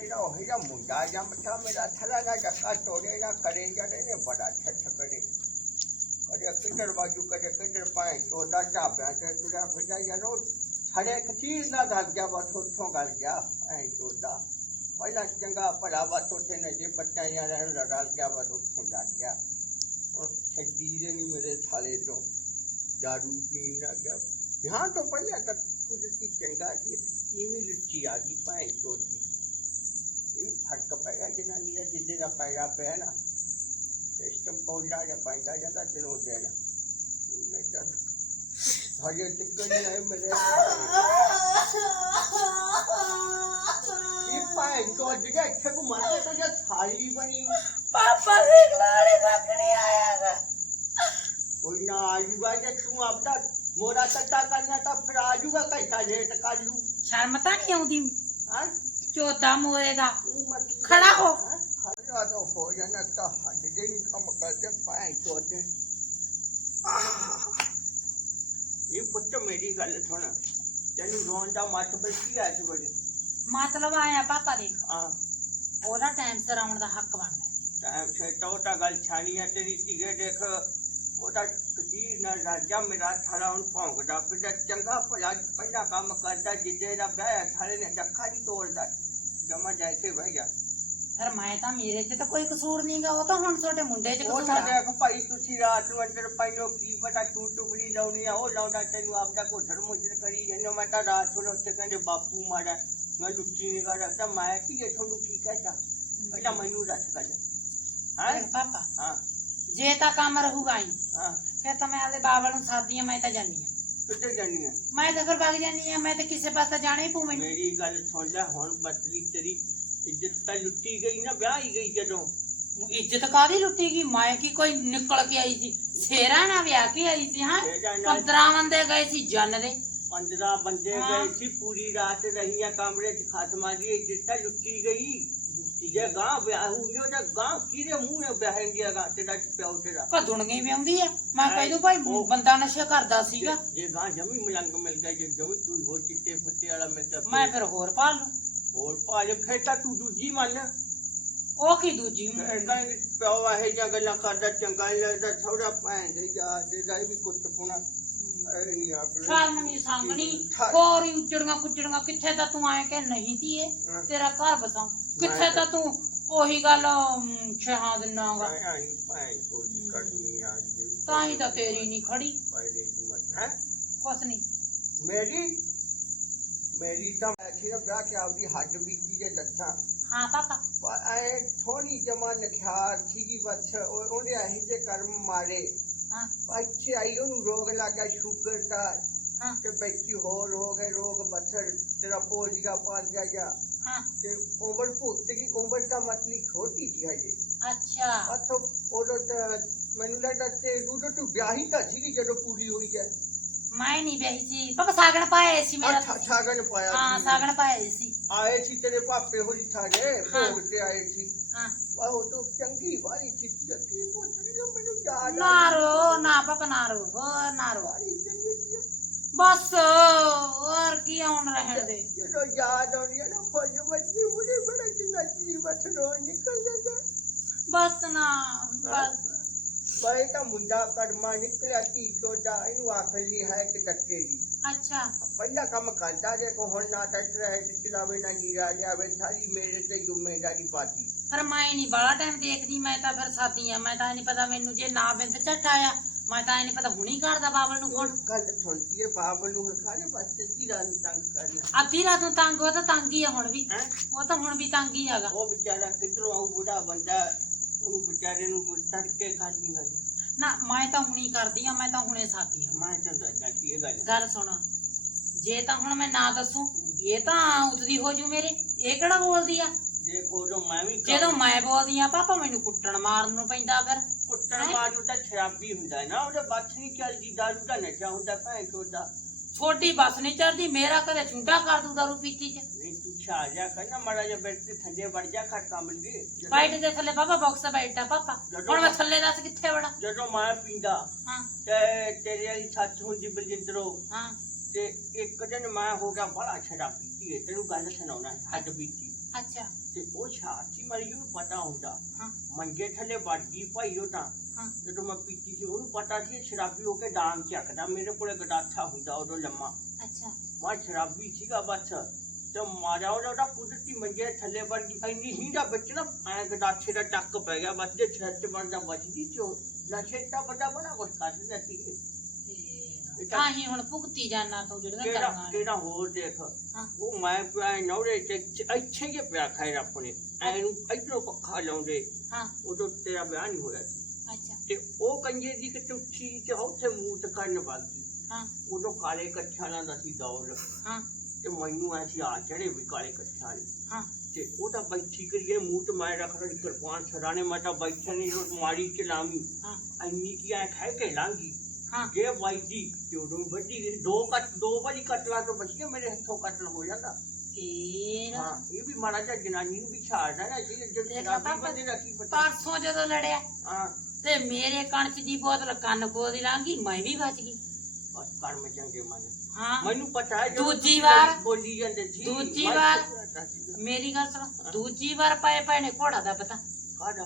ਇਹਦਾ ਉਹ ਜਿਹਾ ਮੁੰਡਾ ਜਾਂ ਮਠਾ ਮੇਰਾ ਥਲਾ ਦਾ ਡੱਕਾ ਤੋੜੇ ਨਾ ਕਰੇ ਜਾਂਦੇ ਨੇ ਬੜਾ ਛੱਛ ਕਰੇ ਕਦੇ ਕਿੱਧਰ ਬਾਜੂ ਕਦੇ ਕਿੱਧਰ ਪਾਏ ਤੋਦਾ ਢਾਬਿਆਂ ਤੇ ਤੁਰਿਆ ਫਿਰਦਾ ਯਾਰੋ ਛੜੇ ਇੱਕ ਚੀਜ਼ ਨਾ ਗੱਲ ਗਿਆ ਬਸ ਉੱਥੋਂ ਗੱਲ ਗਿਆ ਐ ਤੋਦਾ ਪਹਿਲਾਂ ਚੰਗਾ ਭਲਾ ਬਸ ਉੱਥੇ ਨੇ ਜੇ ਬੱਚਾ ਯਾਰ ਨੂੰ ਰਲ ਗਿਆ ਬਸ ਉੱਥੋਂ ਲੱਗ ਗਿਆ ਉਹ ਛੱਡੀ ਦੇ ਨਹੀਂ ਮੇਰੇ ਥਾਲੇ ਤੋਂ ਦਾਰੂ ਪੀਣ ਲੱਗ ਗਿਆ ਵਿਆਹ ਤੋਂ ਪਹਿਲਾਂ ਤਾਂ ਕੁਝ ਕੀ ਚੰਗਾ ਕੀ ਇਵੇਂ ਲੁੱਚੀ ਆ ਗਈ ਭਾਈ ਚੋਦੀ ਇਹ ਵੀ ਫ਼ਰਕ ਪੈ ਗਿਆ ਜਨਾਨੀ ਦਾ ਜਿੱਦੇ ਦਾ ਪੈਗਾ ਪਿਆ ਨਾ ਸਿਸਟਮ ਪੌਂਦਾ ਜਾਂ ਪੈਂਦਾ ਜਾਂਦਾ ਦਿਨੋਂ ਦਿਨ ਉਹਨੇ ਚੱਲ ਹਜੇ ਤੱਕ ਨਹੀਂ ਆਏ ਮੇਰੇ ਇਹ ਭਾਈ ਚੋਦ ਗਿਆ ਇੱਥੇ ਕੋ ਮਾਰਦੇ ਤਾਂ ਜਾਂ ਥਾਲੀ ਬਣੀ ਪਾਪਾ ਦੇ ਖਲਾੜੇ ਤੱਕ ਨਹੀਂ ਆਇਆਗਾ ਕੋਈ ਨਾ ਆਜੂਗਾ ਜੇ ਤੂੰ ਆਪਦਾ ਮੋਰਾ ਸੱਤਾ ਕਰਨਾ ਤਾਂ ਫਿਰ ਆਜੂਗਾ ਕੈਸਾ ਲੇਟ ਕਰ ਲੂ ਸ਼ਰਮ ਤਾਂ ਮੋਰੇ ਦਾ ਮਤਲਬ ਖੜਾ ਹੋ। ਹੈਂ? ਖੜਾ ਤਾਂ ਹੋ ਜਾਣਾ ਤਾਂ ਹੱਡ ਦੇ ਨਹੀਂ ਕੰਮ ਕਰਦੇ ਪਾਏ ਚੋਦੇ ਇਹ ਪੁੱਤ ਮੇਰੀ ਗੱਲ ਸੁਣ। ਤੈਨੂੰ ਰੋਣ ਦਾ ਮਤਲਬ ਕੀ ਆ ਇਸ ਵੇਲੇ? ਮਤਲਬ ਆਇਆ ਪਾਪਾ ਦੇਖ। ਆ ਉਹਦਾ ਟਾਈਮ ਸਿਰ ਆਉਣ ਦਾ ਹੱਕ ਬਣਦਾ। ਟਾਈਮ ਸੇ ਤਾਂ ਤਾਂ ਗੱਲ ਛਾਣੀ ਹੈ ਤੇਰੀ ਧੀਏ ਦੇਖ। ਉਹਦਾ ਕਦੀ ਨਾ ਰਾਜਾ ਮੇਰਾ ਥਾਲਾ ਹੁਣ ਭੌਂਕਦਾ ਫਿਰ ਚੰਗਾ ਭਲਾ ਪਹਿਲਾ ਕੰਮ ਕਰਦਾ ਜਿੱਦੇ ਦਾ ਵਿਆਹ ਥਾਲੇ ਨੇ ਡੱਖਾ ਨਹੀਂ ਤੋੜਦਾ। ਜਮਾ ਜਾਇ ਕੇ ਬਹਿ ਗਿਆ। ਮੈਂ ਤਾਂ ਮੇਰੇ 'ਚ ਤਾਂ ਕੋਈ ਕਸੂਰ ਨਹੀਂਗਾ ਉਹ ਤਾਂ ਹੁਣ ਤੁਹਾਡੇ ਮੁੰਡੇ 'ਚ ਉਹ ਕਸੂਰ ਆ। ਦੇਖ ਭਾਈ ਤੁਸੀਂ ਰਾਤ ਨੂੰ ਅੰਦਰ ਪਾਈਓ ਕੀ ਪਤਾ ਤੂੰ ਚੁਗਲੀ ਲਾਉਣੀ ਆ ਉਹ ਲਾਉਂਦਾ ਤੈਨੂੰ ਆਪਦਾ ਕੋਠਰ ਮੁੱਜਰ ਕਰੀ ਜਾਂਦਾ। ਮੈਂ ਤਾਂ ਰਾਤ ਨੂੰ ਉੱਥੇ ਕਹਿੰਦੇ ਬਾਪੂ ਮਾੜਾ ਮੈਂ ਲੁੱਚੀ ਨਹੀਂ ਕਰਦਾ ਤਾਂ ਮੈਂ ਕੀ ਇਹ ਤੁਹਾਨੂੰ ਕੀ ਕਹਤਾ? ਪਹਿਲਾਂ ਮੈਨੂੰ ਦੱਸ ਕਰ ਹਾਂ? ਦੇਖ ਪਾਪਾ ਹਾਂ। ਜੇ ਤਾਂ ਕੰਮ ਰਹੂਗਾ ਹੀ ਹਾਂ। ਫਿਰ ਤਾਂ ਮੈਂ ਆਪਦੇ ਬਾਬਲ ਨੂੰ ਸਾਦੀ ਆ ਮੈਂ ਤਾਂ ਜਾਨੀ ਆ। ਕਿੱਥੇ ਜਾਨੀ ਆ? ਮੈਂ ਤਾਂ ਫਿਰ ਵਗ ਜਾਨੀ ਆ ਮੈਂ ਤਾਂ ਕਿਸੇ ਪਾਸੇ ਜਾਣਾ ਹੀ ਪਊ ਮੈਨੂੰ। ਮੇਰੀ ਗੱਲ ਸੁਣ ਲੈ ਹੁਣ ਬਦਲੀ ਤੇਰੀ ਇੱਜ਼ਤ ਤਾਂ ਲੁੱਟੀ ਗਈ ਨਾ ਵਿਆਹ ਹੀ ਗਈ ਜਦੋਂ। ਇੱਜ਼ਤ ਕਾਦੀ ਲੁੱਟੀ ਗਈ? ਮੈਂ ਕੀ ਕੋਈ ਨਿਕਲ ਕੇ ਆਈ ਸੀ? ਸੇਰਾ ਨਾ ਵਿਆਹ ਕੇ ਆਈ ਸੀ ਹਾਂ? ਸ਼ੇਰਾਂ ਨਾਲ- 15 ਬੰਦੇ ਗਏ ਸੀ ਜੰਨ ਦੇ। ਪੰਦਰਾਂ ਬੰਦੇ ਹਾਂ। ਗਏ ਸੀ ਪੂਰੀ ਰਾਤ ਰਹੀਆਂ ਕਮਰੇ 'ਚ ਖਤਮਾਂ ਦੀ ਇੱਜ਼ਤ ਤਾਂ ਲੁੱਟੀ ਗਈ। ਜੇ ਗਾਂ ਵਿਆਹ ਹੋਈ ਉਹਦਾ ਗਾਂ ਕਿਹਦੇ ਮੂੰਹ ਨਾਲ ਵਿਆਹ ਇੰਡੀਆ ਗਾਂ ਤੇਰਾ ਪਿਓ ਤੇਰਾ ਕਦੁਣਗੀ ਵੀ ਆਉਂਦੀ ਆ। ਮੈਂ ਕਹਿ ਦੂੰ ਭਾਈ ਉਹ- ਬੰਦਾ ਨਸ਼ਾ ਕਰਦਾ ਸੀਗਾ। ਜੇ- ਜੇ ਗਾਂ ਜਮੀ ਮਲੰਗ ਮਿਲ ਗਿਆ ਜੇ ਜਮੀ ਤੂੰ ਹੋਰ ਚਿੱਟੇ ਫੁੱਟੇ ਵਾਲਾ ਮਿਲ ਗਿਆ ਮੈਂ ਫਿਰ ਹੋਰ ਪਾ ਲੂੰ ਹੋਰ ਭਾਜ ਫੇਰ ਤਾਂ ਤੂੰ ਦੂਜੀ ਮੰਨ। ਉਹ ਕੀ ਦੂਜੀ ਕਹਿੰਦੀ ਪਿਓ ਇਹ ਜਾਂ ਗੱਲਾਂ ਕਰਦਾ ਚੰਗਾ ਨਹੀਂ ਲੱਗਦਾ ਥੋੜਾ ਭੈਣ ਦੇ ਜਾ ਦੇ ਦਾ ਵੀ ਕੁੱਟ ਪੁਣਾ। ਨਹੀਂ ਆਪਣੇ ਸ਼ਰਮ ਨਹੀਂ ਸੰਗਣੀ ਛੱਡ। ਹੋਰ ਹੀ ਉੱਜੜੀਆਂ ਕੁੱਜੜੀਆਂ ਕਿੱਥੇ ਤਾਂ ਤੂੰ ਆਏ ਕਿ ਨਹੀਂ ਧੀਏ ਹਾਂ। ਤੇਰਾ ਘਰ ਬਸਾਂ ਕਿੱਥੇ ਤਾਂ ਤੂੰ ਉਹੀ ਗੱਲ ਛਹਾ ਦਿਨਾਗਾ ਆਇਆ ਨਹੀਂ ਭੈਣ ਕੋਈ ਕਰਨੀ ਆ ਜੀ ਤਾਂ ਹੀ ਤਾਂ ਤੇਰੀ ਨਹੀਂ ਖੜੀ। ਪਹਿਲੇ ਦੀ ਮਤ ਹੈ? ਕੁਛ ਨਹੀਂ ਮੇਰੀ ਮੇਰੀ ਤਾਂ ਐਸੀ ਨਾ ਵਿਆਹ ਕੇ ਆਪਦੀ ਹੱਡ ਬੀਤੀ ਦੇ ਦੱਸਾਂ ਹਾਂ ਪਾਪਾ। ਐ ਥੋੜੀ ਜਮਾ ਨਖਿਆਰ ਸੀਗੀ ਉਹ- ਉਹਦੇ ਇਹੋ ਜਿਹੇ ਕਰਮ ਮਾਰੇ ਹਾਂ। ਅੱਛੇ ਆਈ ਉਹਨੂੰ ਰੋਗ ਲੱਗਾ ਸ਼ੂਗਰ ਦਾ। ਹਾਂ। ਤੇ ਬੱਚੀ ਹੋਰ ਹੋ ਗਏ ਰੋਗ ਬੱਚਰ ਤੇਰਾ ਪੋਲੀਆ ਪਾ ਗਿਆ ਹਾਂ। ਤੇ ਉਮਰ ਭੁਗਤ ਦੀ ਉਮਰ ਤਾਂ ਮਤਲੀ ਛੋਟੀ ਸੀ ਹਜੇ। ਅੱਛਾ। ਅਥੋ ਉਦੋਂ ਤਾਂ ਮੈਨੂੰ ਲੱਗਦਾ ਤੇ ਉਦੋਂ ਤੂੰ ਵਿਆਹੀ ਤਾਂ ਸੀਗੀ ਜਦੋਂ ਪੂਰੀ ਹੋਈ ਹੈ। ਮੈਂ ਨਹੀਂ ਬਹੀ ਸੀ ਪਾਪਾ ਸਾਗਣ ਪਾਇਆ ਸੀ ਮੇਰਾ। ਅੱਛਾ ਛਾਗਣ ਪਾਇਆ ਹਾਂ ਸੀ। ਸਾਗਣ ਪਾਇਆ ਸੀ। ਆਏ ਸੀ ਤੇਰੇ ਪਾਪੇ ਹੋਰੀ ਹਾਂ। ਭੋਗ ਤੇ ਆਏ ਸੀ। ਹਾਂ। ਵਾਹ ਉਹ ਤਾਂ ਚੰਗੀ ਵਾਲੀ ਸੀ ਚੰਗੀ ਪੁੱਤਰੀ ਨੂੰ ਮੈਨੂੰ ਯਾਦ ਨਾ ਰੋ ਨਾ ਪਾਪਾ ਨਾ ਰੋ ਹੋਰ ਨਾ ਰੋ। ਵਾਲੀ ਚੰਗੀ ਸੀ ਬਸ ਹੋਰ ਕੀ ਆਉਣ ਰਹਿਣ ਦੇ। ਜਦੋਂ ਯਾਦ ਆਉਂਦੀ ਹੈ ਨਾ ਫੌਜ ਬੱਜੀ ਬੁੜੇ ਬੜਾ ਚੰਗਾ ਸੀ ਬਸ ਰੋ ਨਿਕਲ ਜਾਂਦਾ। ਬਸ ਨਾ ਬਸ। ਬਾਈ ਤਾਂ ਮੁੰਡਾ ਕਰਮਾ ਨਿਕਲਿਆ ਧੀ ਚੋਦਾ ਇਹਨੂੰ ਆਖਲ ਹੈ ਕਿ ਟੱਕੇ ਦੀ। ਅੱਛਾ। ਪਹਿਲਾ ਕੰਮ ਕਰਦਾ ਜੇ ਕੋ ਹੁਣ ਨਾ ਟੱਟ ਰਿਹਾ ਤੇ ਚਲਾਵੇ ਨਾ ਨੀਰਾ ਲਿਆਵੇ ਸਾਰੀ ਮੇਰੇ ਤੇ ਜ਼ਿੰਮੇਵਾਰੀ ਪਾਤੀ। ਪਰ ਮੈਂ ਨਹੀਂ ਬਾਲਾ ਟਾਈਮ ਦੇਖਦੀ ਮੈਂ ਤਾਂ ਫਿਰ ਸਾਦੀ ਆ ਮੈਂ ਤਾਂ ਨਹੀਂ ਪਤਾ ਮੈਨੂੰ ਜੇ ਨਾ ਬਿੰਦ ਝੱਟ ਆਇਆ ਮੈਂ ਤਾਂ ਨਹੀਂ ਪਤਾ ਹੁਣੀ ਕਰਦਾ ਬਾਬਲ ਨੂੰ ਫੋਨ ਗੱਲ ਸੁਣਦੀ ਹੈ ਬਾਬ ਨੂੰ ਹੁਣ ਖਾਣੇ ਵਾਸਤੇ ਧੀਰਾ ਨੂੰ ਤੰਗ ਕਰਨਾ। ਅੱਧੀ ਰਾਤ ਨੂੰ ਤੰਗ ਉਹ ਤਾਂ ਤੰਗ ਹੀ ਆ ਹੁਣ ਵੀ। ਹੈ? ਉਹ ਤਾਂ ਹੁਣ ਵੀ ਤੰਗ ਹੀ ਹੈਗਾ। ਉਹ ਵਿਚਾਰਾ ਕਿਧਰੋਂ ਆਉ ਬੁੜਾ ਬੰਦਾ ਉਹਨੂੰ ਵਿਚਾਰੇ ਨੂੰ ਤੜਕੇ ਖਾਲੀ ਗੱਲ ਨਾ ਮੈਂ ਤਾਂ ਹੁਣੀ ਕਰਦੀ ਆ ਮੈਂ ਤਾਂ ਹੁਣੇ ਸਾਦੀ ਆ ਮੈਂ ਦੱਸਦਾ ਕੀ ਇਹ ਗੱਲ ਗੱਲ ਸੁਣ ਜੇ ਤਾਂ ਹੁਣ ਮੈਂ ਨਾ ਦੱਸੂ ਇਹ ਤਾਂ ਉਤਦੀ ਹੋ ਜੂ ਮੇਰੇ ਇਹ ਕਿਹੜਾ ਬੋਲਦੀ ਆ? ਦੇਖੋ ਜੋ ਮੈਂ ਵੀ ਜਦੋਂ ਮੈਂ ਬੋਲਦੀ ਆ ਪਾਪਾ ਮੈਨੂੰ ਕੁੱਟਣ ਮਾਰਨ ਨੂੰ ਪੈਂਦਾ ਫਿਰ। ਕੁੱਟਣ ਬਾਅਦ ਨੂੰ ਤਾਂ ਸ਼ਰਾਬੀ ਹੁੰਦਾ ਨਾ ਉਹਦੇ ਬੱਸ ਨਹੀਂ ਚੱਲਦੀ ਦਾਰੂ ਦਾ ਨਸ਼ਾ ਹੁੰਦਾ ਭੈਣ ਚੋਦਾ ਛੋਟੀ ਬੱਸ ਨਹੀਂ ਚੜਦੀ ਮੇਰਾ ਕਦੇ ਚੁੰਡਾ ਕਰ ਦੂ ਦਾਰੂ ਪੀਤੀ ਚ। ਨਹੀਂ ਤੂੰ ਛਾ ਜਾ ਕਰਨਾ ਮਾੜਾ ਜਿਹਾ ਬੈਠ ਤੇ ਥੱਲੇ ਵੜ ਜਾ ਖੜ ਕੰਮ ਲਈ। ਬਾਈਟ ਦੇ ਥੱਲੇ ਪਾਪਾ ਬਾਕਸ ਬੈਠਾ ਪਾਪਾ। ਹੁਣ ਮੈਂ ਥੱਲੇ ਦੱਸ ਕਿੱਥੇ ਵੜਾ? ਜਦੋਂ ਮੈਂ ਪੀਂਦਾ ਹਾਂ। ਤੇ ਤੇਰੇ ਵਾਲੀ ਸੱਚ ਹੁੰਦੀ ਬਲਜਿੰਦਰੋ ਹਾਂ। ਤੇ ਇੱਕ ਦਿਨ ਮੈਂ ਹੋ ਗਿਆ ਬੜਾ ਸ਼ਰਾਬੀ ਧੀਏ ਤੈਨੂੰ ਗੱਲ ਸੁਣਾਉਣਾ ਹੱਦ ਅੱਛਾ। ਤੇ ਉਹ ਛਾਤੀ ਮਰੀ ਨੂੰ ਪਤਾ ਹੁੰਦਾ ਹਾਂ। ਮੰਜੇ ਥੱਲੇ ਵੜ ਗਈ ਭਾਈ ਉਹ ਤਾਂ। ਜਦੋਂ ਮੈਂ ਪੀਤੀ ਸੀ ਉਹਨੂੰ ਪਤਾ ਸੀ ਇਹ ਸ਼ਰਾਬੀ ਹੋ ਕੇ ਡਾਂਗ ਚੱਕਦਾ ਮੇਰੇ ਕੋਲੇ ਗਡਾਥਾ ਹੁੰਦਾ ਉਦੋਂ ਲੰਮਾ ਅੱਛਾ ਮੈਂ ਸ਼ਰਾਬੀ ਸੀਗਾ ਬਸ ਤੇ ਮਾਰਿਆ ਉਹਦਾ ਉਹਦਾ ਕੁਦਰਤੀ ਮੰਜੇ ਥੱਲੇ ਵੜ ਗਈ ਇੰਨੀ ਹੀਂਦਾ ਵਿੱਚ ਨਾ ਐ ਗਡਾਥੇ ਦਾ ਟੱਕ ਪੈ ਗਿਆ ਬਸ ਜੇ ਛੱਤ ਬਣਦਾ ਬਚਦੀ ਚੋ ਨਸ਼ੇ ਤਾਂ ਵੱਡਾ ਬੜਾ ਕੁਛ ਕਰ ਦਿੰਦਾ ਸੀ ਇਹ। ਫੇਰ ਤਾਂ ਹੀ ਹੁਣ ਭੁਗਤੀ ਜਾਣਾ ਤੂੰ ਜਿਹੜੀਆਂ ਕਿਹੜਾ ਕਰਾਂਗਾ ਕਿਹੜਾ ਹੋਰ ਦੇਖ ਹਾਂ ਉਹ ਮੈਂ ਪਿਆ ਨੌੜੇ ਤੇ ਇੱਥੇ ਹੀ ਪਿਆ ਖਾਇਰ ਆਪਣੇ ਐਨੂੰ ਇਧਰੋਂ ਪੱਖਾ ਲਾਉਂਦੇ ਹਾਂ ਉਦੋਂ ਤੇਰਾ ਵਿਆਹ ਨਹੀਂ ਹੋਇਆ ਸੀ ਅੱਛਾ ਤੇ ਉਹ ਕੰਜੇ ਦੀ ਕਿ ਉੱਠੀ ਤੇ ਉੱਥੇ ਮੂੰਹ ਤੇ ਕਰਨ ਵਾਗੀ ਹਾਂ। ਉਦੋਂ ਕਾਲੇ ਕੱਛਾਂ ਨਾਲ ਦਾ ਸੀ ਹਾਂ। ਤੇ ਮੈਨੂੰ ਐਸੀ ਆ ਚੜੇ ਵੀ ਕਾਲੇ ਕੱਛਾਂ ਨੇ ਹਾਂ। ਤੇ ਉਹ ਤਾਂ ਬੈਠੀ ਕਰੀਏ ਮੂੰਹ ਤੇ ਮੈਂ ਰੱਖ ਰਹੀ ਕਿਰਪਾਨ ਛੜਾਣੇ ਮੈਂ ਤਾਂ ਬੈਠਾ ਨਹੀਂ ਉਹ ਮਾੜੀ ਚਲਾਵੀ। ਹਾਂ। ਇੰਨੀ ਕੀ ਐ ਖਾਏ ਕੇ ਲਾਂਗੀ ਹਾਂ। ਜੇ ਵਾਈਦੀ ਤੇ ਉਦੋਂ ਵੱਡੀ ਦੋ ਕੱਟ ਦੋ ਵਾਰੀ ਕਟਲਾ ਤੋਂ ਬਚ ਗਿਆ ਮੇਰੇ ਹੱਥੋਂ ਕਤਲ ਹੋ ਜਾਂਦਾ। ਫੇਰ? ਹਾਂ ਇਹ ਵੀ ਮਾੜਾ ਜਿਹਾ ਜਨਾਨੀ ਨੂੰ ਵੀ ਛਾੜਦਾ ਨਾ ਜੀ ਜੇ ਦੇਖ ਸ਼ਰਾਬੀ ਪਾਪਾ, ਬੰਦੇ ਦਾ ਕੀ ਪਤਾ। ਪਰਸੋਂ ਜਦੋਂ ਲੜਿਆ। ਹਾਂ। ਤੇ ਮੇਰੇ ਕਣ ਚ ਦੀ ਬੋਤਲ ਕੰਨ ਕੋ ਦੀ ਲਾਂਗੀ ਮੈਂ ਵੀ ਬਚ ਗਈ ਬਸ ਕਰਮ ਚੰਗੇ ਮਨ ਹਾਂ ਮੈਨੂੰ ਪਤਾ ਹੈ ਜਦੋਂ ਦੂਜੀ ਤੁਸੀਂ ਵਾਰ- ਬੋਲੀ ਜਾਂਦੇ ਸੀ ਦੂਜੀ ਮੈਂ ਵਾਰ- ਸਮਝਦਾ ਸੀਗਾ। ਮੇਰੀ ਗੱਲ ਸੁਣ ਦੂਜੀ ਵਾਰ ਪਏ ਪਏ ਨੇ ਘੋੜਾ ਦਾ ਪਤਾ ਕਾਹਦਾ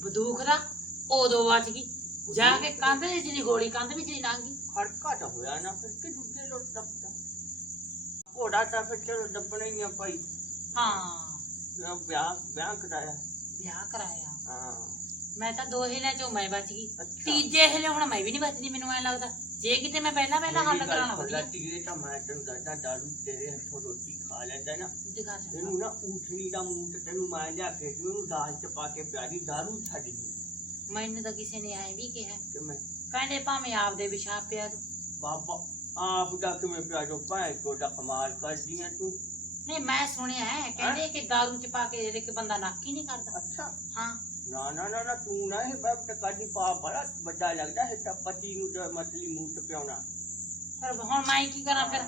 ਬੰਦੂਕ ਦਾ ਉਦੋਂ ਬਚ ਗਈ ਜਾ ਕੇ ਕੰਧ ਵਿੱਚ ਦੀ ਗੋਲੀ ਕੰਧ ਵਿੱਚ ਦੀ ਲਾਂਗੀ ਖੜਕਾ ਤਾਂ ਹੋਇਆ ਨਾ ਫਿਰ ਕਿ ਦੂਜੇ ਲੋਟ ਦੱਬਦਾ ਘੋੜਾ ਤਾਂ ਫਿਰ ਚਲੋ ਦੱਬਣਾ ਹੀ ਆ ਭਾਈ ਹਾਂ ਮੈਂ ਵਿਆਹ ਵਿਆਹ ਕਰਾਇਆ ਵਿਆਹ ਕਰਾਇਆ ਹਾਂ ਮੈਂ ਤਾਂ ਦੋ ਹਿਲਿਆਂ ਚੋਂ ਮੈਂ ਬਚ ਗਈ। ਤੀਜੇ ਹਿਲੇ ਹੁਣ ਮੈਂ ਵੀ ਨਹੀਂ ਬਚਦੀ ਮੈਨੂੰ ਐ ਲੱਗਦਾ। ਜੇ ਕਿਤੇ ਮੈਂ ਪਹਿਲਾਂ ਪਹਿਲਾਂ ਹੱਲ ਕਰਾਉਣਾ ਵਧੀਆ। ਧੀਏ ਤਾਂ ਮੈਂ ਤੈਨੂੰ ਦੱਸਦਾ ਦਾਰੂ ਤੇਰੇ ਹੱਥੋਂ ਰੋਟੀ ਖਾ ਲੈਂਦਾ ਨਾ। ਦਿਖਾ ਜਾ। ਇਹਨੂੰ ਨਾ ਊਠਣੀ ਦਾ ਮੂੰਹ ਤੇ ਤੈਨੂੰ ਮੈਂ ਲਿਆ ਕੇ ਦਿਉ ਉਹਨੂੰ ਦਾਲ ਚ ਪਾ ਕੇ ਪਿਆਰੀ ਦਾਰੂ ਛੱਡ ਦੂ ਮੈਨੂੰ ਤਾਂ ਕਿਸੇ ਨੇ ਐ ਵੀ ਕਿਹਾ। ਤੇ ਮੈਂ ਕਹਿੰਦੇ ਭਾਵੇਂ ਆਪਦੇ ਵਿਸ਼ਾਪ ਪਿਆ ਤੂੰ ਬਾਬਾ ਆਪ ਦਾ ਕਿਵੇਂ ਪਿਆ ਜੋ ਭਾਂ ਕੋ ਦਾ ਕਮਾਲ ਕਰਦੀ ਹੈ ਤੂੰ। ਨਹੀਂ ਮੈਂ ਸੁਣਿਆ ਹੈ ਕਹਿੰਦੇ ਕਿ ਦਾਰੂ ਚ ਪਾ ਕੇ ਇੱਕ ਬੰਦਾ ਨੱਕ ਹੀ ਨਹੀਂ ਕਰਦਾ। ਅੱਛਾ। ਹਾਂ। ਨਾ ਨਾ ਨਾ ਨਾ ਤੂੰ ਨਾ ਇਹ ਤੇ ਕਾਦੀ ਪਾ ਬੜਾ ਵੱਡਾ ਲੱਗਦਾ ਹੈ ਤਾਂ ਪਤੀ ਨੂੰ ਤੇ ਮਤਲੀ ਮੂੰਹ ਪਿਆਉਣਾ। ਫਿਰ ਹੁਣ ਮੈਂ ਕੀ ਕਰਾਂ ਫਿਰ?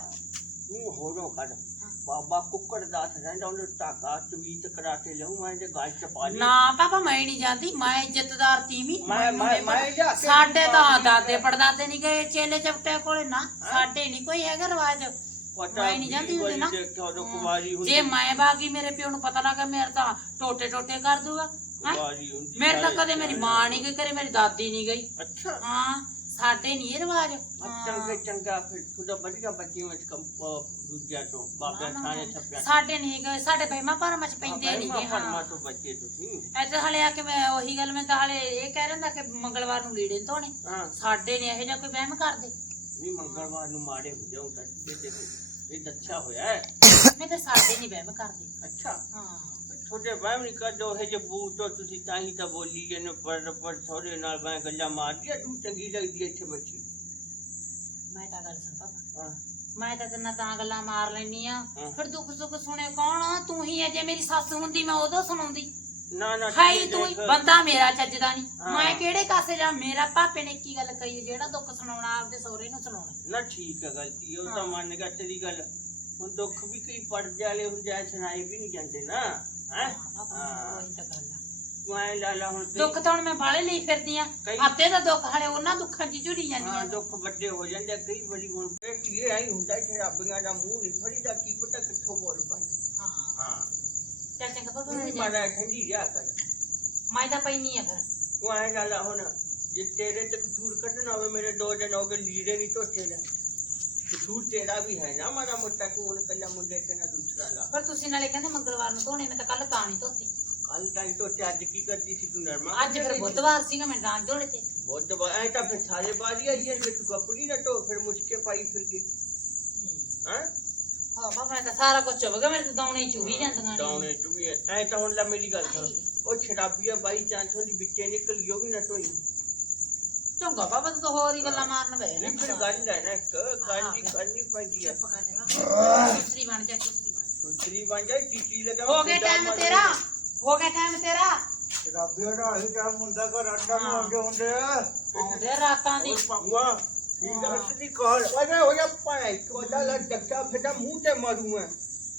ਤੂੰ ਹੋਰੋਂ ਕਰ ਹਾਂ। ਬਾਬਾ ਕੁੱਕੜ ਦਾਸ ਰਹਿੰਦਾ ਉਹਨੂੰ ਧਾਗਾ ਤਵੀਤ ਕਰਾ ਕੇ ਲਿਆਉਂ ਮੈਂ ਤੇ ਗੱਲ ਚ ਪਾ ਲਈ। ਨਾ ਪਾਪਾ ਮੈਂ ਨਹੀਂ ਜਾਂਦੀ ਮੈਂ ਇੱਜ਼ਤਦਾਰ ਤੀਵੀਂ। ਮੈਂ ਮੈਂ ਮੈਂ। ਜਾ ਕੇ ਸਾਡੇ ਤਾਂ ਦਾਦੇ ਪੜਦਾਦੇ ਨਹੀਂ ਗਏ ਚੇਲੇ ਚਪਟੇ ਕੋਲੇ ਨਾ। ਸਾਡੇ ਨਹੀਂ ਕੋਈ ਹੈਗਾ ਰਿਵਾਜ। ਪਤਾ ਮੈਂ ਨਹੀਂ ਜਾਂਦੀ ਹੁੰਦੀ। ਨਾ। ਜੇ ਮੈਂ ਬਾਗੀ ਮੇਰੇ ਪਿਓ ਨੂੰ ਪਤਾ ਲੱਗਾ ਮੇਰੇ ਤਾਂ ਟੋਟੇ ਟੋਟੇ ਕਰ ਦੂਗਾ। ਹੁੰਦੀ ਮੇਰੇ ਤਾਂ ਕਦੇ ਮੇਰੀ ਮਾਂ ਨਹੀਂ ਗਈ ਕਰੇ ਮੇਰੀ ਦਾਦੀ ਨਹੀਂ ਗਈ। ਅੱਛਾ। ਹਾਂ ਸਾਡੇ ਨਹੀਂ ਇਹ ਰਿਵਾਜ। ਚੰਗਾ ਚੰਗਾ ਫਿਰ ਤੁਹਾਡਾ ਵਧੀਆ ਬੱਚੀ ਵਿੱਚ ਕੰਮ ਦੂਜਿਆ ਤੋਂ ਬਾਬਾ ਥਾਣੇ ਛੱਪਿਆ। ਸਾਡੇ ਨਹੀਂ ਗਏ ਸਾਡੇ ਬਹਿਮਾ ਭਰਮਾਂ ਚ ਪੈਂਦੇ ਨਹੀਂ ਗੇ ਫਰਮਾ ਹਾਂ ਤੋਂ ਬੱਚੇ ਤੁਸੀਂ ਇੱਥੇ ਹਲੇ ਆ ਕੇ ਮੈਂ ਉਹੀ ਗੱਲ ਮੈਂ ਤਾਂ ਹਲੇ ਇਹ ਕਹਿ ਰਹਿੰਦਾ ਕਿ ਮੰਗਲਵਾਰ ਨੂੰ ਲੀੜੇ ਨੀ ਧੋਣੇ। ਸਾਡੇ ਨਹੀਂ ਇਹੋ ਜਿਹਾ ਕੋਈ ਵਹਿਮ ਕਰਦੇ। ਨਹੀਂ ਮੰਗਲਵਾਰ ਨੂੰ ਮਾੜੇ ਹੋ ਜਾਉ ਤਾਂ ਇਹ ਅੱਛਾ ਹੋਇਆ ਹੈ। ਨਹੀਂ ਤਾਂ ਸਾਡੇ ਨਹੀਂ ਵਹਿਮ ਕਰਦੇ। ਅੱਛਾ। ਹਾਂ। ਤੁਹਾਡੇ ਵਹਿਮ ਨਹੀਂ ਕਰਦੋ ਇਹ ਜੇ ਬੂਤ ਤੋਂ ਤੁਸੀਂ ਤਾਂ ਹੀ ਤਾਂ ਬੋਲੀ ਜਨ ਪਰ ਪਰ ਥੋੜੇ ਨਾਲ ਮੈਂ ਗੱਲਾਂ ਮਾਰਦੀ ਆ ਤੂੰ ਚੰਗੀ ਲੱਗਦੀ ਐ ਇੱਥੇ ਬੱਚੀ ਮੈਂ ਤਾਂ ਗੱਲ ਸੁਣ ਪਾਪਾ ਹਾਂ ਮੈਂ ਤਾਂ ਤੇਨਾਂ ਤਾਂ ਗੱਲਾਂ ਮਾਰ ਲੈਣੀ ਆ ਹਾਂ। ਫਿਰ ਦੁੱਖ ਸੁੱਖ ਸੁਣੇ ਕੌਣ ਆ? ਤੂੰ ਹੀ ਹੈ ਜੇ ਮੇਰੀ ਸੱਸ ਹੁੰਦੀ ਮੈਂ ਉਦੋਂ ਸੁਣਾਉਂਦੀ ਨਾ ਨਾ ਹਾਈ ਤੂੰ ਹੀ। ਬੰਦਾ ਮੇਰਾ ਚੱਜਦਾ ਨਹੀਂ ਹਾਂ। ਮੈਂ ਕਿਹੜੇ ਕਾਸੇ ਜਾ ਮੇਰਾ ਪਾਪੇ ਨੇ ਕੀ ਗੱਲ ਕਹੀ ਹੈ, ਜਿਹੜਾ ਦੁੱਖ ਸੁਣਾਉਣਾ ਆਪਦੇ ਸਹੁਰੇ ਨੂੰ ਸੁਣਾਉਣਾ ਨਾ ਠੀਕ ਹੈ ਗਲਤੀ ਉਹ ਤਾਂ ਹਾਂ। ਮੰਨ ਗਿਆ ਤੇਰੀ ਗੱਲ ਹੁਣ ਦੁੱਖ ਵੀ ਕਈ ਪੜ ਜਾਲੇ ਹੁੰਦੇ ਆ ਸੁਣਾਏ ਵੀ ਨਹੀਂ ਜਾਂਦੇ ਨਾ ਹੈ? ਤਾਂ ਗੱਲ ਆ। ਤੂੰ ਐ ਲਾ ਲਾ ਹੁਣ ਦੁੱਖ ਤਾਂ ਹੁਣ ਮੈਂ ਬਾਲੇ ਲਈ ਫਿਰਦੀ ਆ। ਕਈ- ਦਾ ਦੁੱਖ ਹਲੇ ਉਹਨਾਂ ਦੁੱਖਾਂ 'ਚ ਝੁਰੀ ਜਾਂਦੀ ਹਾਂ ਆ। ਦੁੱਖ ਵੱਡੇ ਹੋ ਜਾਂਦੇ ਆ, ਕਈ ਵਾਰੀ ਹੁਣ ਇਹ ਕੀ ਆਈ ਹੁੰਦਾ ਕਿ ਰੱਬੀਆਂ ਦਾ ਮੂੰਹ ਨਹੀਂ ਫੜੀਦਾ ਕੀ ਪਤਾ ਕਿੱਥੋਂ ਬੋਲ ਪਾਈ। ਹਾਂ। ਹਾਂ। ਚੱਲ ਚੰਗਾ ਪਾਪਾ ਤੂੰ ਮੈਂ ਵੀ ਜਾ- ਮਾੜਾ ਠੰਡੀ ਜਾ ਕਰ। ਮੈਂ ਤਾਂ ਪੈਣੀ ਆ ਫਿਰ। ਤੂੰ ਐ ਲਾ ਲਾ ਹੁਣ ਜੇ ਤੇਰੇ ਤੇ ਕਸੂਰ ਕੱਢਣਾ ਹੋਵੇ ਮੇਰੇ ਦੋ ਦਿਨ ਹੋ ਗਏ ਲੀੜੇ ਨਹੀਂ ਧੋਤੇ ਨੇ। ਕਸੂਰ ਤੇਰਾ ਵੀ ਹੈ ਨਾ ਮਾੜਾ ਮੋਟਾ ਤੂੰ ਹੁਣ ਕੱਲਾ ਮੁੰਡੇ ਤੇ ਨਾ ਦੂਸਰਾ ਲਾ ਪਰ ਤੁਸੀਂ ਨਾਲੇ ਕਹਿੰਦੇ ਮੰਗਲਵਾਰ ਨੂੰ ਧੋਣੇ ਮੈਂ ਤਾਂ ਕੱਲ ਤਾਂ ਨਹੀਂ ਧੋਤੀ ਕੱਲ ਤਾਂ ਹੀ ਧੋਤੇ ਅੱਜ ਕੀ ਕਰਦੀ ਸੀ ਤੂੰ ਨਰਮਾ ਅੱਜ ਫਿਰ ਬੁੱਧਵਾਰ ਸੀਗਾ ਮੈਂ ਦਾਨ ਧੋਣੇ ਤੇ ਬਹੁਤ ਵਾ ਐ ਤਾਂ ਫਿਰ ਸਾਰੇ ਬਾਜੀ ਆਈ ਹੈ ਤੂੰ ਕੱਪੜੀ ਨਾ ਧੋ ਫਿਰ ਮੁਸ਼ਕੇ ਪਾਈ ਫਿਰ ਕੇ ਹਾਂ ਹਾਂ ਪਾਪਾ ਮੈਂ ਤਾਂ ਸਾਰਾ ਕੁਝ ਚੁੱਭ ਗਿਆ ਮੇਰੇ ਤਾਂ ਦਾਉਣੇ ਹੀ ਚੁਭੀ ਜਾਂਦੀਆਂ ਨੇ ਡਾਉਣੇ ਤੂੰ ਵੀ ਐ ਤਾਂ ਹੁਣ ਲੈ ਮੇਰੀ ਗੱਲ ਸੁਣ ਉਹ ਸ਼ਰਾਬੀਆ ਬਾਈ ਚਾਂਸ ਹੁੰਦੀ ਵਿੱਚੇ ਨਿਕਲ ਗਿਓ ਵੀ ਨਾ ਧੋਈ ਚੰਗਾ ਪਾਪਾ ਤੂੰ ਤਾਂ ਹੋਰ ਹੀ ਗੱਲਾਂ ਮਾਰਨ ਬੈ ਫਿਰ ਹੈ ਨਾ ਇੱਕ ਗੱਲ ਦੀ ਕਰਨੀ ਪੈਂਦੀ ਹੈ। ਚੁੱਪ ਕਰ ਜਾ ਸੁਸਰੀ ਬਣ ਜਾ ਸੁਸਰੀ ਬਣ ਸੁਤਰੀ ਬਣ ਜਾਏ ਟੀਟੀ ਲਗਾ ਹੋ ਗਿਆ ਟਾਈਮ ਤੇਰਾ? ਹੋ ਗਿਆ ਟਾਈਮ ਤੇਰਾ? ਸ਼ਰਾਬੀਆ ਦਾ ਹੀ ਟਾਈਮ ਹੁੰਦਾ ਘਰ ਆਟਾ ਹਾਂ। ਮਾਰਦੇ ਹੁੰਦੇ ਆ। ਆਉਂਦੇ ਰਾਤਾਂ ਦੀ। ਉਹ ਪਾਪਾ ਠੀਕ ਆ ਸਦੀ ਕਾਲ ਅਰੇ ਹੋ ਜਾ ਪਾਏ ਕੋ ਦਾ ਲ ਡੱਕਾ ਫਟਾ ਮੂੰਹ ਤੇ ਮਾਰੂ ਮੈਂ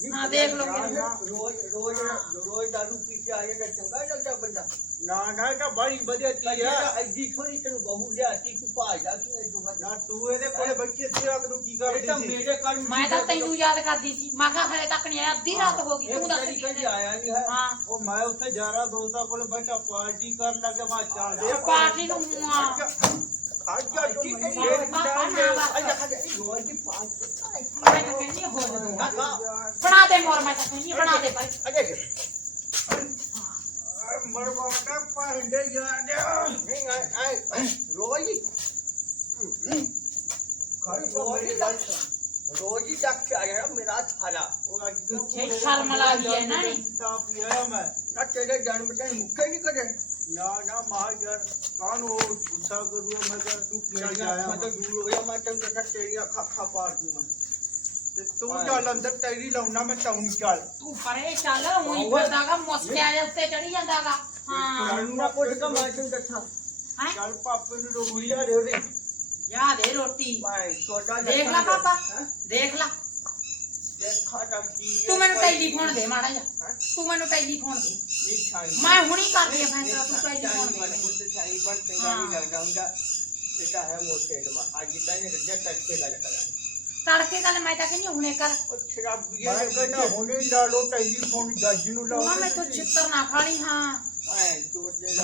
ਹਾਂ ਦੇਖ ਲਓ ਰੋਜ਼ ਰੋਜ਼ ਰੋਜ਼ ਦਾਰੂ ਪੀ ਕੇ ਆ ਜਾਂਦਾ ਚੰਗਾ ਲੱਗਦਾ ਬੰਦਾ? ਨਾ ਨਾ ਇਹ ਤਾਂ ਬੜੀ ਵਧੀਆ ਚੀਜ਼ ਅੱਛਾ ਆ। ਐਡੀ ਥੋੜੀ ਤੈਨੂੰ ਬਹੂ ਲਿਆਤੀ ਤੂੰ ਭਾਜਦਾ ਕਿ ਇਹ ਤੂੰ ਬੰਦਾ ਨਾ ਤੂੰ ਇਹਦੇ ਕੋਲੇ ਬੈਠੀ ਅੱਧੀ ਰਾਤ ਨੂੰ ਕੀ ਇਹ ਕਰਦੀ ਤਾਂ ਸੀ? ਮੇਰੇ ਕੰਨ ਮੈਂ ਤਾਂ ਤੈਨੂੰ ਯਾਦ ਕਰਦੀ ਸੀ। ਮੈਂ ਕਿਹਾ ਹਲੇ ਤੱਕ ਨਹੀਂ ਆਇਆ ਅੱਧੀ ਰਾਤ ਹੋ ਗਈ ਤੂੰ ਦੱਸ ਕਦੀ ਕੀ ਆਇਆ ਨਹੀਂ ਹੈ। ਹਾਂ। ਉਹ ਮੈਂ ਉੱਥੇ ਜਾ ਰਿਹਾ ਦੋਸਤਾਂ ਕੋਲੇ ਬੈਠਾ ਪਾਰਟੀ ਕਰਨ ਲੱਗਾ ਮੈਂ ਚੱਲਦੇ ਆ ਪਾਰਟੀ ਨੂੰ ਮੂੰਹਾਂ ਬਣਾ ਦੇ। ਮੋਰ ਮੈਂ ਤਾਂ ਕਹਿੰਦੀ ਬਣਾ ਦੇ ਭਾਈ। ਮਰਵਾ ਦਾ ਪਾਂਡੇ ਜਾਂਦੇ ਨਹੀਂ ਆਏ ਰੋਜ਼ ਰੋਜ਼ ਚੱਕ ਕੇ ਆਇਆ ਮੇਰਾ ਥਾਲਾ ਉਹ ਅੱਜ ਸ਼ਰਮ ਲੱਗੀ ਹੈ ਨਾ ਨੀ। ਤਾਂ ਪੀਆ ਮੈਂ। ਨਾ ਤੇਰੇ ਜਨਮ ਦਿਨ ਮੁੱਕੇ ਨਹੀਂ ਕਰੇ ਨਾ ਨਾ ਮਹਾਜਨ ਕਾਨੂੰ ਗੁੱਸਾ ਕਰੂਆ ਮੈਂ ਕਿਹਾ ਤੂੰ ਚੱਲ ਮੇਰੀਆਂ ਜਾਇਆ ਅੱਖਾਂ ਤੋਂ ਦੂਰ ਹੋ ਜਾ ਮੈਂ ਤੈਨੂੰ ਕਹਿੰਦਾ ਤੇਰੀਆਂ ਅੱਖਾਂ ਖਾ ਪਾੜ ਦੂੰ ਮੈਂ ਤੇ ਤੂੰ ਚੱਲ ਅੰਦਰ ਤੇਰੀ ਲਾਉਣਾ ਮੈਂ ਤੌਣੀ ਚੱਲ। ਤੂੰ ਪਰੇ ਚੱਲ ਉਹੀ ਫਿਰਦਾਗਾ ਮੁਸਕਿਆ ਦੇ ਉੱਤੇ ਚੜੀ ਜਾਂਦਾਗਾ। ਹਾਂ। ਮੈਨੂੰ ਨਾ ਪੁੱਛ ਕੇ ਮੈਂ ਤੈਨੂੰ ਦੱਸਾਂ। ਹੈਂ? ਚੱਲ ਪਾਪੇ ਨੂੰ ਰੋਟੀ ਲਿਆ ਦੇ ਉਹਦੇ। ਜਾ ਦੇ ਰੋਟੀ। ਭਾਈ ਛੋਟਾ ਦੇਖ ਤਾਂ ਕੀ ਹੈ ਤੂੰ ਮੈਨੂੰ ਭਾਈ। ਟੈਲੀਫੋਨ ਦੇ ਮਾੜਾ ਹੈਂ? ਤੂੰ ਮੈਨੂੰ ਟੈਲੀਫੋਨ ਦੇ। ਨਿਸ਼ਾਨੀ ਮੈਂ ਹੁਣੀ ਕਰਦੀ ਆ ਫੈਸਲਾ ਤੂੰ ਟੈਲੀਫੋਨ ਦੇ। ਬੁੱਧ ਸਾਈ ਬਣ ਚੰਗਾ ਨਹੀਂ ਲੱਗਦਾ ਹੁੰਦਾ ਇਹਦਾ ਹੈ ਮੋਟੇ ਦਮਾ ਅੱਜ ਤਾਂ ਇਹ ਰੱਜਾ ਤੱਕੇ ਦਾ ਕਰਾਂ ਤੜਕੇ ਗੱਲ ਮੈਂ ਤਾਂ ਕਹਿੰਦੀ ਹੁਣੇ ਕਰ। ਉਹ ਸ਼ਰਾਬੀ ਮੈਂ ਕਹਿੰਦਾ ਹੁਣੇ ਲਾ ਲੋ ਟੈਲੀਫੋਨ ਜੱਜ ਨੂੰ ਤੂੰ ਨਾ ਲਾਓ। ਮੈਥੋਂ ਛਿੱਤਰ ਨਾ ਖਾਲੀ ਹਾਂ। ਭਾਈ ਚੋਦੇ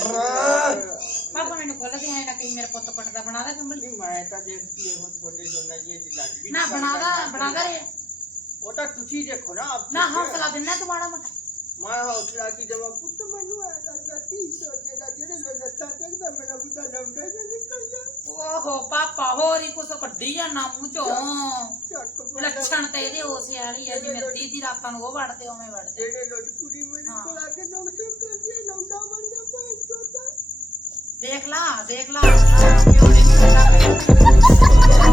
ਪਾਪਾ ਮੈਨੂੰ ਖੋਲ ਦੇ ਐ ਨਾ ਕਹੀਂ ਮੇਰੇ ਪੁੱਤ ਪਟਦਾ ਬਣਾ ਕੰਬਲ ਨਹੀਂ ਮੈਂ ਤਾਂ ਜੀ ਤਾਂ ਤੁਸੀਂ ਦੇਖੋ ਨਾ ਆਪ ਨਾ ਹੌਸਲਾ ਦਿੰਦਾ ਤੂੰ ਮਾੜਾ ਮੋਟਾ ਮੈਂ ਹੌਸਲਾ ਕੀ ਦੇਵਾਂ? ਪੁੱਤ ਮੈਨੂੰ ਐ ਲੱਗਦਾ ਤੀ ਸੋਚੇ ਦਾ ਜਿਹੜੇ ਲੋਕ ਦੱਸਾਂ ਦੇਖਦਾ ਮੇਰਾ ਬੁੱਢਾ ਲੰਗਾ ਜਿਹਾ ਨਿਕਲ ਜਾ ਓਹੋ ਪਾਪਾ ਹੋਰ ਕੁਛ ਕੱਢੀ ਜਾਣਾ ਮੂੰਹ ਚੋਂ। ਲੱਛਣ ਤੇ ਇਹਦੇ ਉਸੇ ਵਾਲੀ ਆ ਜਿਵੇਂ ਅੱਧੀ ਦੀ ਰਾਤਾਂ ਨੂੰ ਉਹ ਵੜਦੇ ਉਵੇਂ ਵੜਦੇ। ਜਿਹੜੇ ਲੋਕ ਕੁੜੀ ਹਾਂ। ਕੋਲ ਆ ਕੇ ਨੋਕ ਚੋਕ ਕਰਦੀ ਲੌਂਡਾ ਬਣ ਦੇਖ ਲਾ ਦੇਖ ਲਾ। ਕਿਉਂ ਨਹੀਂ ਕਰਦਾ ਪਿਆ